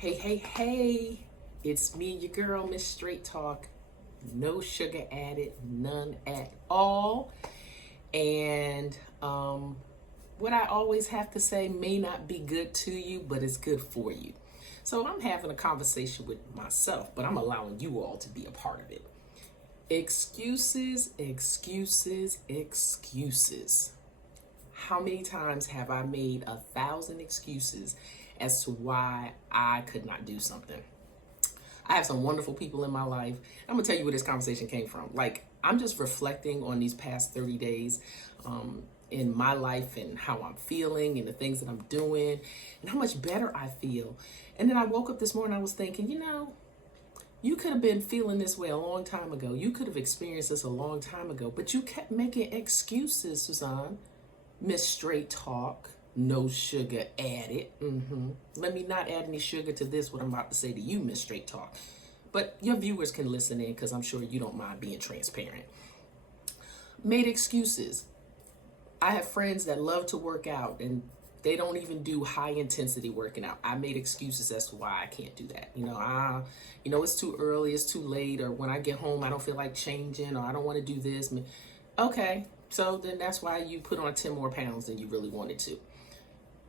Hey, hey, hey, it's me, your girl, Miss Straight Talk. No sugar added, none at all. And what I always have to say may not be good to you, but it's good for you. So I'm having a conversation with myself, but I'm allowing you all to be a part of it. Excuses, excuses, excuses. How many times have I made 1,000 excuses as to why I could not do something? I have some wonderful people in my life. I'm gonna tell you where this conversation came from. Like, I'm just reflecting on these past 30 days in my life and how I'm feeling and the things that I'm doing and how much better I feel. And then I woke up this morning, I was thinking, you could have been feeling this way a long time ago. You could have experienced this a long time ago, but you kept making excuses, Suzanne. Miss Straight Talk, no sugar added. Let me not add any sugar to this, what I'm about to say to you, Miss Straight Talk. But your viewers can listen in because I'm sure you don't mind being transparent. Made excuses. I have friends that love to work out and they don't even do high intensity working out. I made excuses as to why I can't do that. It's too early, it's too late, or when I get home, I don't feel like changing, or I don't want to do this. Okay, so then that's why you put on 10 more pounds than you really wanted to.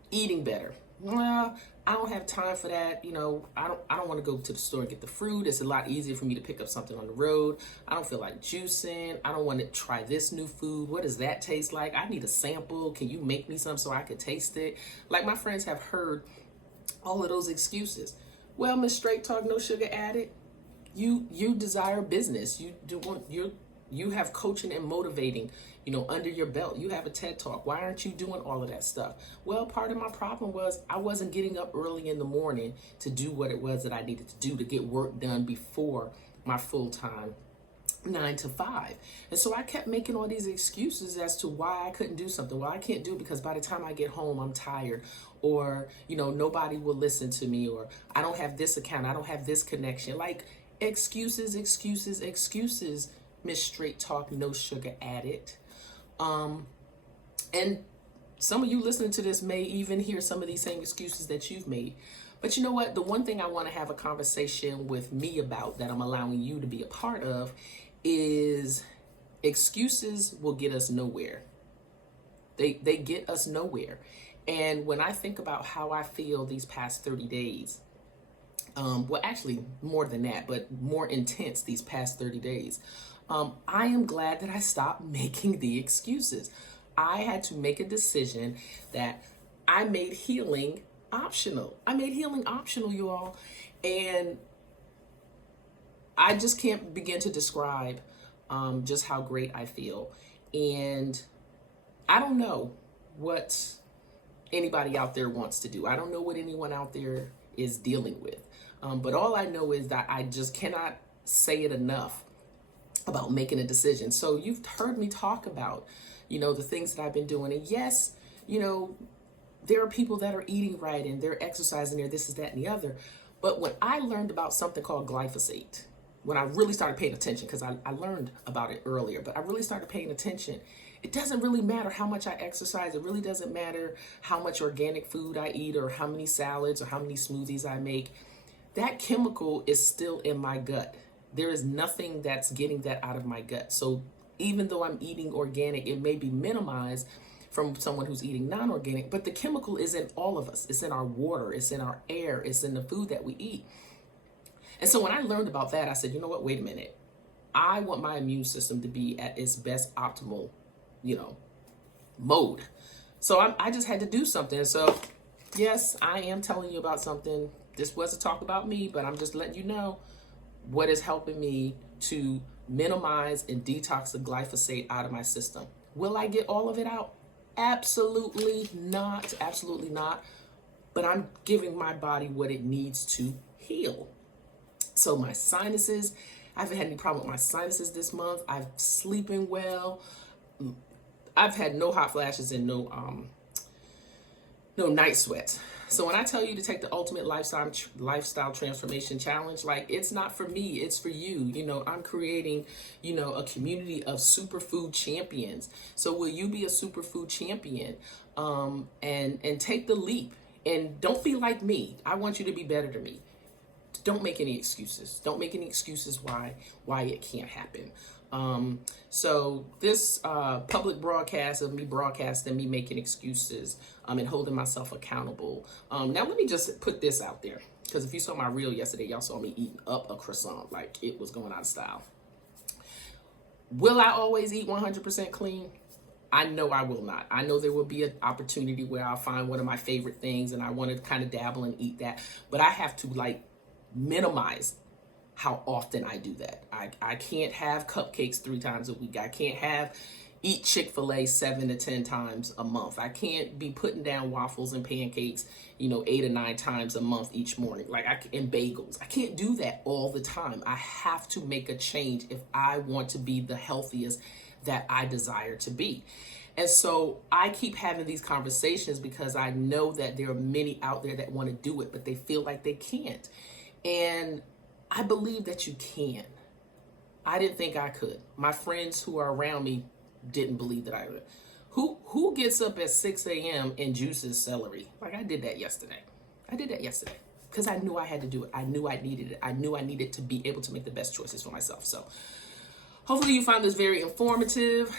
Eating better. Well, I don't have time for that. I don't want to go to the store and get the fruit. It's a lot easier for me to pick up something on the road. I don't feel like juicing. I don't want to try this new food. What does that taste like? I need a sample. Can you make me some so I could taste it? Like, my friends have heard all of those excuses. Well, Miss Straight Talk, no sugar added. You desire business. You have coaching and motivating, under your belt. You have a TED Talk. Why aren't you doing all of that stuff? Well, part of my problem was I wasn't getting up early in the morning to do what it was that I needed to do to get work done before my full-time 9 to 5. And so I kept making all these excuses as to why I couldn't do something. Well, I can't do it because by the time I get home, I'm tired, or, nobody will listen to me, or I don't have this account, I don't have this connection. Like, excuses, excuses, excuses. Miss Straight Talk, no sugar added. And some of you listening to this may even hear some of these same excuses that you've made. But you know what? The one thing I want to have a conversation with me about, that I'm allowing you to be a part of, is excuses will get us nowhere. They get us nowhere. And when I think about how I feel these past 30 days, well, actually more than that, but more intense these past 30 days, I am glad that I stopped making the excuses. I had to make a decision that I made healing optional. You all. And I just can't begin to describe just how great I feel. And I don't know what anybody out there wants to do. I don't know what anyone out there is dealing with. But all I know is that I just cannot say it enough about making a decision. So you've heard me talk about, the things that I've been doing. And yes, there are people that are eating right and they're exercising, they're this is that and the other. But when I learned about something called glyphosate, when I really started paying attention, because I learned about it earlier, but I really started paying attention. It doesn't really matter how much I exercise. It really doesn't matter how much organic food I eat, or how many salads or how many smoothies I make. That chemical is still in my gut. There is nothing that's getting that out of my gut. So even though I'm eating organic, it may be minimized from someone who's eating non-organic, but the chemical is in all of us. It's in our water, it's in our air, it's in the food that we eat. And so when I learned about that, I said, you know what, wait a minute. I want my immune system to be at its best optimal, mode. So I just had to do something. So yes, I am telling you about something. This was a talk about me, but I'm just letting you know what is helping me to minimize and detox the glyphosate out of my system. Will I get all of it out? Absolutely not. Absolutely not. But I'm giving my body what it needs to heal. So my sinuses, I haven't had any problem with my sinuses this month. I'm sleeping well. I've had no hot flashes and no night sweats. So when I tell you to take the ultimate lifestyle transformation challenge, like, it's not for me, it's for you. I'm creating, a community of superfood champions. So will you be a superfood champion and take the leap And don't be like me. I want you to be better than me. Don't make any excuses. Don't make any excuses why it can't happen. So this public broadcast of me broadcasting, me making excuses, and holding myself accountable. Now let me just put this out there, because if you saw my reel yesterday, y'all saw me eating up a croissant like it was going out of style. Will I always eat 100% clean? I know I will not. I know there will be an opportunity where I'll find one of my favorite things and I want to kind of dabble and eat that. But I have to minimize how often I do that. I can't have cupcakes 3 times a week. I can't eat Chick-fil-A 7 to 10 times a month. I can't be putting down waffles and pancakes, 8 or 9 times a month each morning, and bagels. I can't do that all the time. I have to make a change if I want to be the healthiest that I desire to be. And so I keep having these conversations because I know that there are many out there that want to do it, but they feel like they can't. And I believe that you can. I didn't think I could. My friends who are around me didn't believe that I would. Who gets up at 6 a.m. and juices celery? I did that yesterday. Because I knew I had to do it. I knew I needed it. I knew I needed to be able to make the best choices for myself. So hopefully you found this very informative,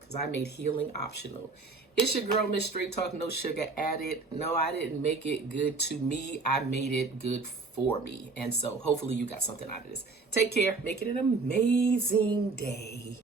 because I made healing optional. It's your girl, Miss Straight Talk, no sugar added. No, I didn't make it good to me. I made it good for me. And so hopefully you got something out of this. Take care. Make it an amazing day.